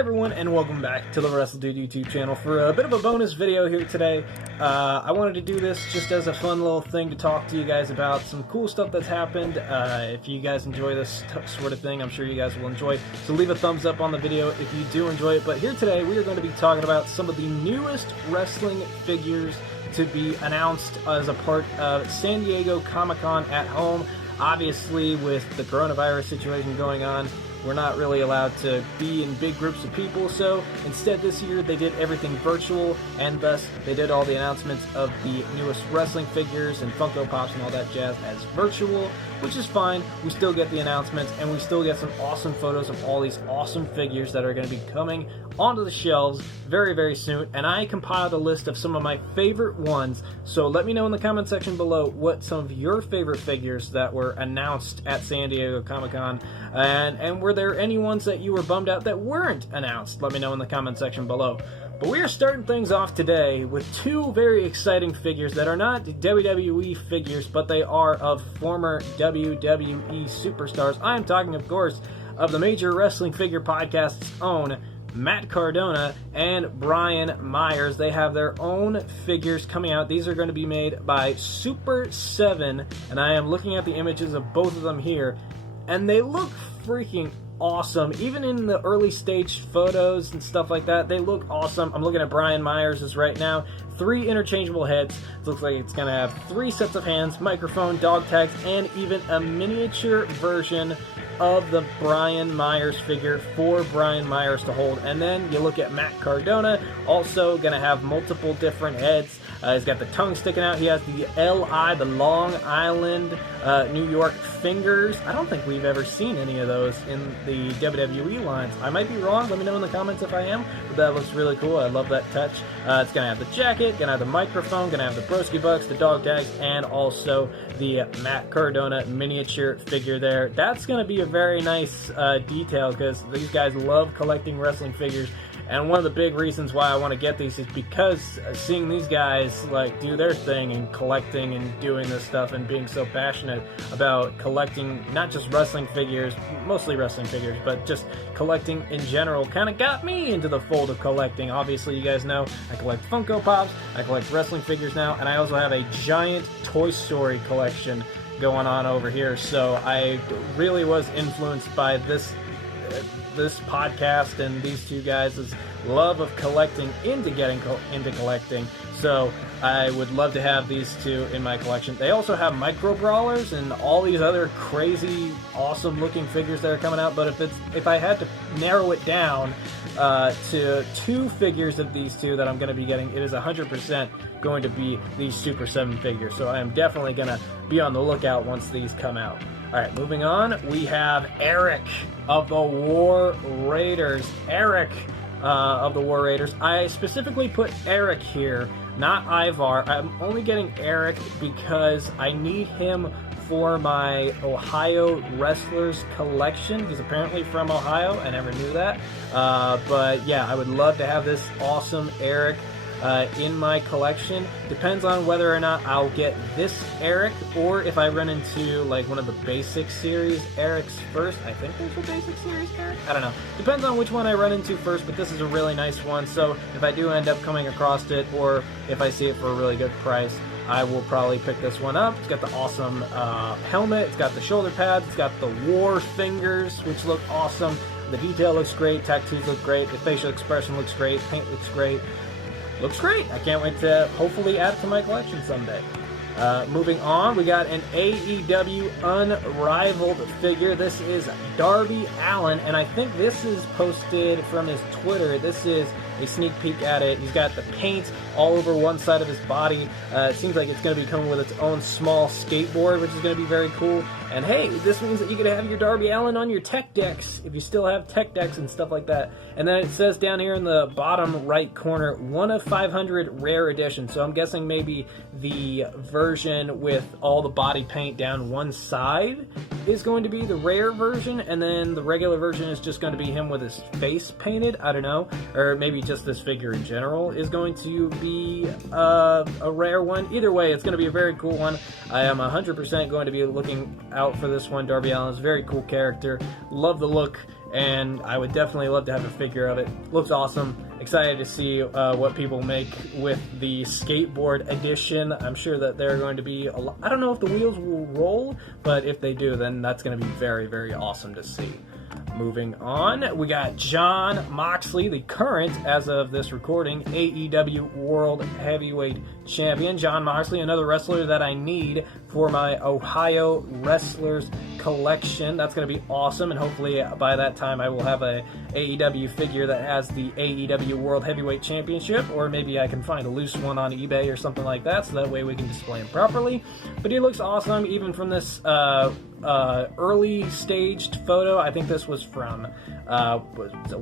everyone, and welcome back to the WRESTLEDUDE YouTube channel for a bit of a bonus video here today. I wanted to do this just as a fun little thing to talk to you guys about some cool stuff that's happened. If you guys enjoy this sort of thing, I'm sure you guys will enjoy. So leave a thumbs up on the video if you do enjoy it. But here today, we are going to be talking about some of the newest wrestling figures to be announced as a part of San Diego Comic-Con at home. Obviously, with the coronavirus situation going on, we're not really allowed to be in big groups of people, so instead this year they did everything virtual, and thus they did all the announcements of the newest wrestling figures and Funko Pops and all that jazz as virtual, which is fine. We still get the announcements, and we still get some awesome photos of all these awesome figures that are going to be coming onto the shelves very, very soon, and I compiled a list of some of my favorite ones, so let me know in the comment section below what some of your favorite figures that were announced at San Diego Comic-Con, and were there any ones that you were bummed out that weren't announced? Let me know in the comment section below. But we are starting things off today with two very exciting figures that are not WWE figures, but they are of former WWE superstars. I am talking, of course, of the Major Wrestling Figure Podcast's own Matt Cardona and Brian Myers. They have their own figures coming out. These are going to be made by Super 7, and I am looking at the images of both of them here, and they look freaking awesome. Even in the early stage photos and stuff like that, they look awesome. I'm looking at Brian Myers' right now. 3 interchangeable heads. It looks like it's going to have 3 sets of hands, microphone, dog tags, and even a miniature version of the Brian Myers figure for Brian Myers to hold. And then you look at Matt Cardona, also going to have multiple different heads. He's got the tongue sticking out. He has the LI, the Long Island, New York fingers. I don't think we've ever seen any of those in the WWE lines. I might be wrong. Let me know in the comments if I am. But that looks really cool. I love that touch. It's going to have the jacket, going to have the microphone, going to have the Broski Bucks, the dog tags, and also the Matt Cardona miniature figure there. That's going to be a very nice detail because these guys love collecting wrestling figures. And one of the big reasons why I want to get these is because seeing these guys like do their thing and collecting and doing this stuff and being so passionate about collecting not just wrestling figures, mostly wrestling figures, but just collecting in general kind of got me into the fold of collecting. Obviously, you guys know I collect Funko Pops, I collect wrestling figures now, and I also have a giant Toy Story collection going on over here. So I really was influenced by this podcast and these two guys' love of collecting into getting into collecting. So I would love to have these two in my collection. They also have micro brawlers and all these other crazy awesome looking figures that are coming out, but if I had to narrow it down to 2 figures of these two that I'm going to be getting, it is 100% going to be these Super 7 figures. So I am definitely going to be on the lookout once these come out. Alright, moving on, we have Eric of the War Raiders. Eric of the War Raiders. I specifically put Eric here, not Ivar. I'm only getting Eric because I need him for my Ohio Wrestlers collection. He's apparently from Ohio. I never knew that. But yeah, I would love to have this awesome Eric in my collection. Depends on whether or not I'll get this Eric, or if I run into like one of the basic series Erics first. I think there's a basic series Eric. I don't know. Depends on which one I run into first, but this is a really nice one. So if I do end up coming across it, or if I see it for a really good price, I will probably pick this one up. It's got the awesome helmet. It's got the shoulder pads. It's got the war fingers, which look awesome. The detail looks great. Tattoos look great. The facial expression looks great. Paint looks great. Looks great. I can't wait to hopefully add it to my collection someday. Moving on, we got an AEW Unrivaled figure. This is Darby Allen, and I think this is posted from his Twitter. This is a sneak peek at it. He's got the paint all over one side of his body. It seems like it's going to be coming with its own small skateboard, which is going to be very cool. And hey, this means that you could have your Darby Allen on your tech decks, if you still have tech decks and stuff like that. And then it says down here in the bottom right corner, 1 of 500 rare edition. So I'm guessing maybe the version with all the body paint down one side is going to be the rare version, and then the regular version is just going to be him with his face painted. I don't know. Or maybe just this figure in general is going to be a rare one. Either way, it's going to be a very cool one. I am 100% going to be looking out for this one. Darby Allen is a very cool character. Love the look and I would definitely love to have a figure of it. Looks awesome. Excited to see what people make with the skateboard edition. I'm sure that there are going to be a lot. I don't know if the wheels will roll, but if they do, then that's going to be very, very awesome to see. Moving on, we got Jon Moxley, the current, as of this recording, AEW World Heavyweight Champion. Jon Moxley, another wrestler that I need for my Ohio Wrestlers collection. That's going to be awesome, and hopefully by that time I will have a AEW figure that has the AEW World Heavyweight Championship, or maybe I can find a loose one on eBay or something like that, so that way we can display him properly. But he looks awesome, even from this early staged photo. I think this was from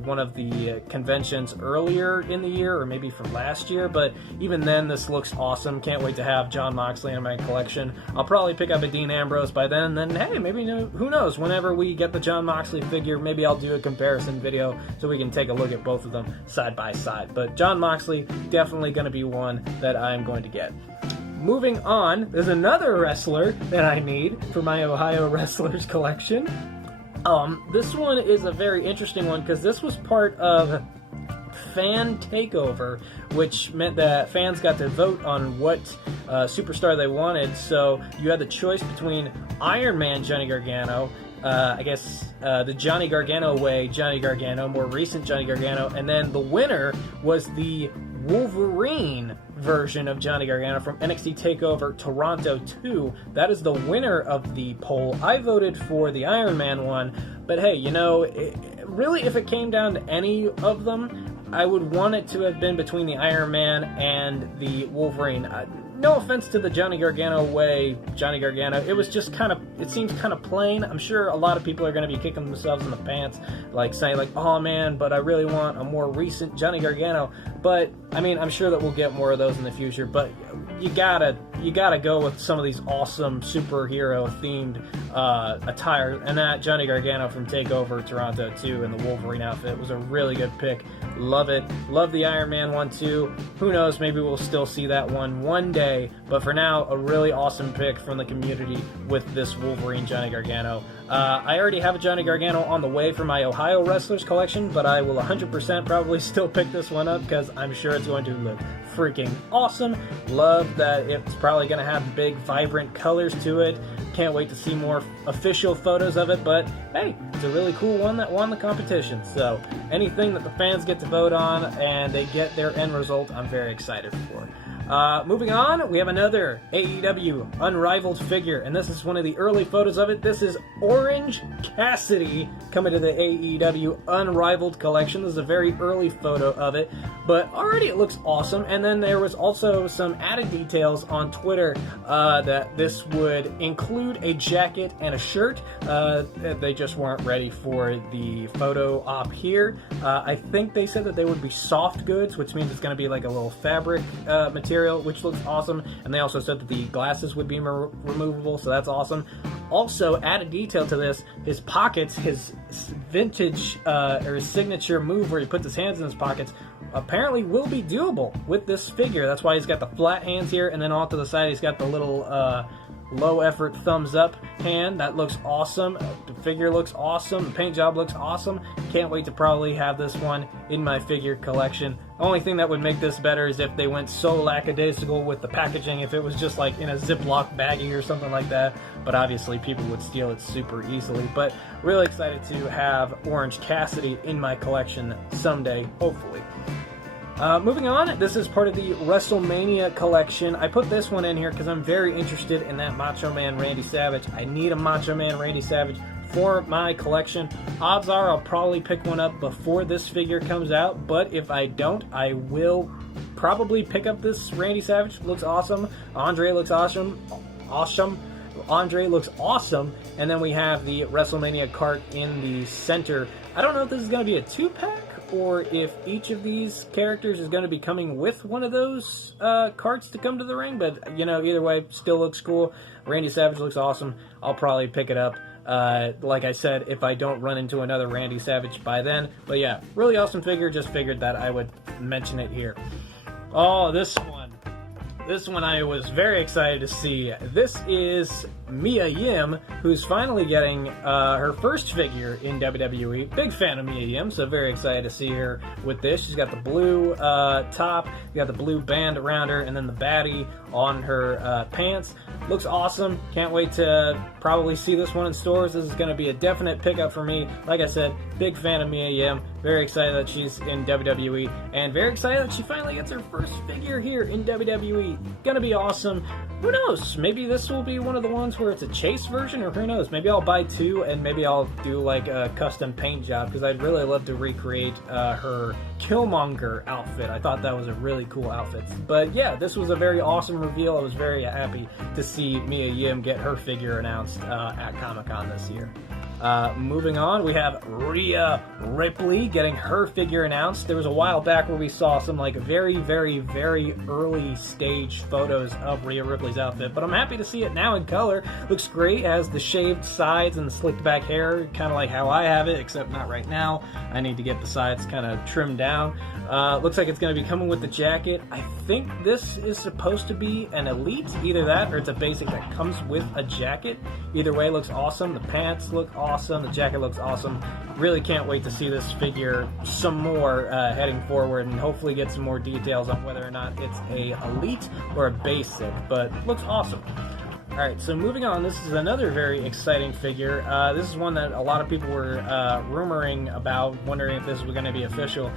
one of the conventions earlier in the year, or maybe from last year, but even then this looks awesome. Can't wait to have Jon Moxley in my collection. I'll probably pick up a Dean Ambrose by then, and then hey, maybe who knows, whenever we get the Jon Moxley figure, maybe I'll do a comparison video so we can take a look at both of them side by side. But Jon Moxley, definitely going to be one that I'm going to get. Moving on, there's another wrestler that I need for my Ohio Wrestlers collection. This one is a very interesting one because this was part of Fan Takeover, which meant that fans got to vote on what superstar they wanted. So you had the choice between Iron Man Johnny Gargano, I guess the Johnny Gargano way Johnny Gargano, more recent Johnny Gargano, and then the winner was the Wolverine version of Johnny Gargano from NXT TakeOver Toronto 2. That is the winner of the poll. I voted for the Iron Man one, but hey, you know, really, if it came down to any of them, I would want it to have been between the Iron Man and the Wolverine. No offense to the Johnny Gargano way, Johnny Gargano. It was just kind of, it seems kind of plain. I'm sure a lot of people are going to be kicking themselves in the pants, like saying like, oh man, but I really want a more recent Johnny Gargano. But, I mean, I'm sure that we'll get more of those in the future, but you gotta go with some of these awesome superhero-themed attire, and that Johnny Gargano from TakeOver Toronto 2 in the Wolverine outfit was a really good pick. Love it. Love the Iron Man one too. Who knows, maybe we'll still see that one day, but for now, a really awesome pick from the community with this Wolverine Johnny Gargano. I already have a Johnny Gargano on the way for my Ohio Wrestlers collection, but I will 100% probably still pick this one up because I'm sure it's going to look freaking awesome. Love that it's probably going to have big, vibrant colors to it. Can't wait to see more official photos of it, but hey, it's a really cool one that won the competition. So anything that the fans get to vote on and they get their end result, I'm very excited for. Moving on, we have another AEW Unrivaled figure, and this is one of the early photos of it. This is Orange Cassidy coming to the AEW Unrivaled collection. This is a very early photo of it, but already it looks awesome. And then there was also some added details on Twitter that this would include a jacket and a shirt. They just weren't ready for the photo op here. I think they said that they would be soft goods, which means it's going to be like a little fabric material, which looks awesome. And they also said that the glasses would be removable, so that's awesome. Also, added detail to this, his pockets, his vintage or his signature move where he puts his hands in his pockets, apparently will be doable with this figure. That's why he's got the flat hands here, and then off to the side he's got the little low effort thumbs up hand. That looks awesome. The figure looks awesome. The paint job looks awesome. Can't wait to probably have this one in my figure collection. The only thing that would make this better is if they went so lackadaisical with the packaging, if it was just like in a Ziploc baggie or something like that, but obviously people would steal it super easily. But really excited to have Orange Cassidy in my collection someday, hopefully. Moving on, this is part of the WrestleMania collection. I put this one in here because I'm very interested in that Macho Man Randy Savage. I need a Macho Man Randy Savage for my collection. Odds are I'll probably pick one up before this figure comes out, but if I don't, I will probably pick up this Randy Savage. Looks awesome. Andre looks awesome. Andre looks awesome. And then we have the WrestleMania cart in the center. I don't know if this is going to be a 2-pack or if each of these characters is going to be coming with one of those carts to come to the ring, but you know, either way, still looks cool. Randy Savage looks awesome. I'll probably pick it up. Like I said, if I don't run into another Randy Savage by then. But yeah, really awesome figure. Just figured that I would mention it here. Oh, this one. This one I was very excited to see. This is Mia Yim, who's finally getting her first figure in WWE. Big fan of Mia Yim, so very excited to see her with this. She's got the blue top, got the blue band around her, and then the baddie on her pants. Looks awesome. Can't wait to probably see this one in stores. This is going to be a definite pickup for me. Like I said, big fan of Mia Yim. Very excited that she's in WWE, and very excited that she finally gets her first figure here in WWE. Gonna be awesome. Who knows? Maybe this will be one of the ones where it's a chase version, or who knows? Maybe I'll buy two, and maybe I'll do like a custom paint job, because I'd really love to recreate her Killmonger outfit. I thought that was a really cool outfit. But yeah, this was a very awesome reveal. I was very happy to see Mia Yim get her figure announced at Comic-Con this year. Moving on, we have Ria Ripley getting her figure announced. There was a while back where we saw some like very early stage photos of Ria Ripley's outfit, but I'm happy to see it now in color. Looks great. It has the shaved sides and the slicked back hair, kind of like how I have it, except not right now. I need to get the sides kind of trimmed down. Looks like it's going to be coming with the jacket. I think this is supposed to be an elite, either that or it's a basic that comes with a jacket. Either way, looks awesome. The pants look awesome. The jacket looks awesome. Really can't wait to see this figure some more heading forward, and hopefully get some more details on whether or not it's a elite or a basic, but looks awesome. Alright, so moving on, this is another very exciting figure. This is one that a lot of people were rumoring about, wondering if this was going to be official.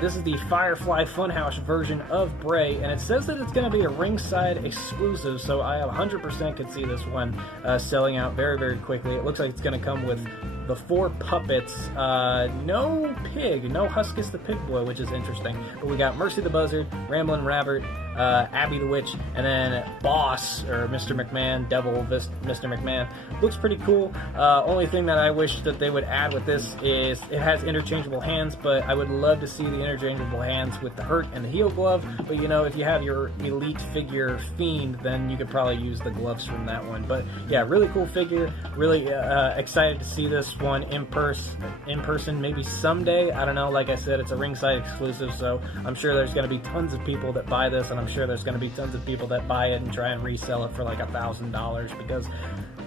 This is the Firefly Funhouse version of Bray, and it says that it's going to be a ringside exclusive, so I 100% could see this one selling out very quickly. It looks like it's going to come with the 4 puppets, no pig, no Huskus the Pig Boy, which is interesting. But we got Mercy the Buzzard, Ramblin' Rabbit, Abby the Witch, and then Boss, or Mr. McMahon, Devil Mr. McMahon. Looks pretty cool. Only thing that I wish that they would add with this is it has interchangeable hands, but I would love to see the interchangeable hands with the hurt and the heel glove. But you know, if you have your elite figure Fiend, then you could probably use the gloves from that one. But yeah, really cool figure. Really excited to see this one in person maybe someday. I don't know. Like I said, it's a ringside exclusive, so I'm sure there's going to be tons of people that buy this, and I'm sure there's going to be tons of people that buy it and try and resell it for like $1,000, because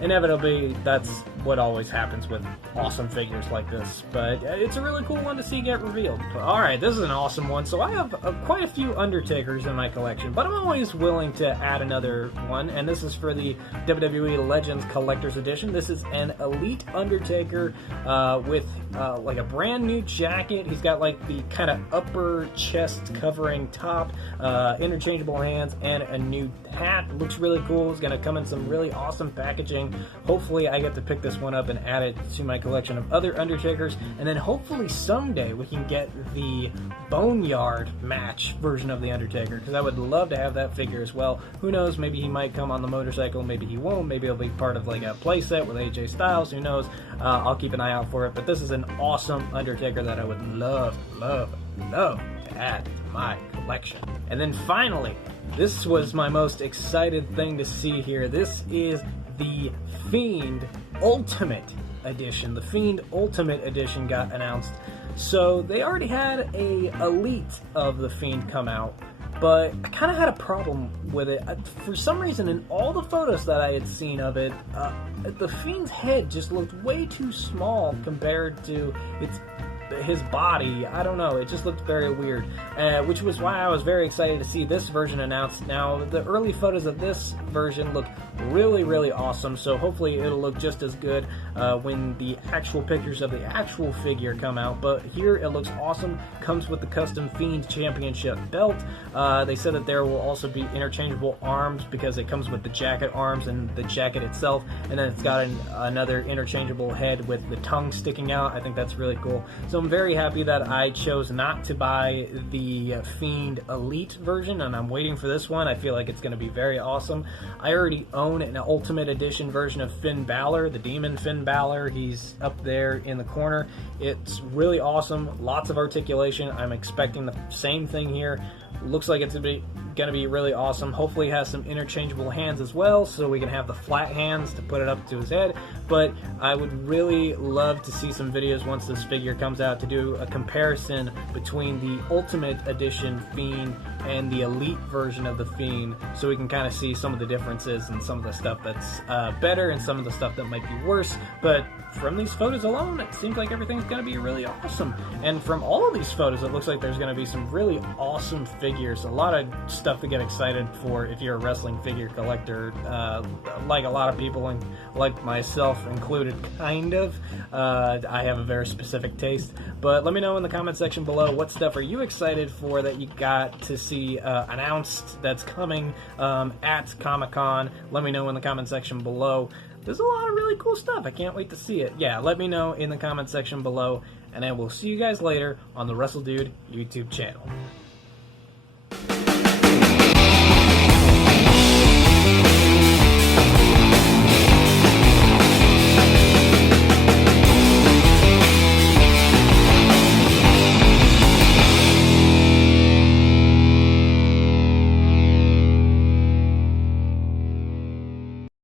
inevitably that's what always happens with awesome figures like this. But it's a really cool one to see get revealed. Alright, this is an awesome one. So I have quite a few Undertakers in my collection, but I'm always willing to add another one, and this is for the WWE Legends Collector's Edition. This is an Elite Undertaker with like a brand new jacket. He's got like the kind of upper chest covering top, interchangeable hands, and a new hat. Looks really cool. It's going to come in some really awesome packaging. Hopefully I get to pick this one up and add it to my collection of other Undertakers, and then hopefully someday we can get the Boneyard match version of the Undertaker, because I would love to have that figure as well. Who knows, maybe he might come on the motorcycle, maybe he won't, maybe it'll be part of like a playset with AJ Styles, who knows. I'll keep an eye out for it, but this is an awesome Undertaker that I would love to add to my collection. And then finally, this was my most excited thing to see here. This is the Fiend Ultimate Edition. The Fiend Ultimate Edition got announced. So they already had a Elite of the Fiend come out, but I kind of had a problem with it. For some reason, in all the photos that I had seen of it, the Fiend's head just looked way too small compared to his body. I don't know, it just looked very weird, which was why I was very excited to see this version announced. Now, the early photos of this version look really awesome, so hopefully it'll look just as good when the actual pictures of the actual figure come out. But here it looks awesome. Comes with the custom Fiend Championship belt. They said that there will also be interchangeable arms, because it comes with the jacket arms and the jacket itself, and then it's got another interchangeable head with the tongue sticking out. I think that's really cool. So I'm very happy that I chose not to buy the Fiend Elite version, and I'm waiting for this one. I feel like it's going to be very awesome. I already own an Ultimate Edition version of Finn Balor, the Demon Finn Balor. He's up there in the corner. It's really awesome. Lots of articulation. I'm expecting the same thing here. Looks like it's gonna be really awesome. Hopefully it has some interchangeable hands as well, so we can have the flat hands to put it up to his head. But I would really love to see some videos once this figure comes out to do a comparison between the Ultimate Edition Fiend and the Elite version of the Fiend, so we can kind of see some of the differences and some of the stuff that's better and some of the stuff that might be worse. But from these photos alone, it seems like everything's going to be really awesome. And from all of these photos, it looks like there's going to be some really awesome figures. A lot of stuff to get excited for if you're a wrestling figure collector, like a lot of people, and like myself included, kind of. I have a very specific taste. But let me know in the comment section below, what stuff are you excited for that you got to see announced that's coming at Comic-Con. Let me know in the comment section below. There's a lot of really cool stuff. I can't wait to see it. Yeah, let me know in the comment section below, and I will see you guys later on the WrestleDude YouTube channel.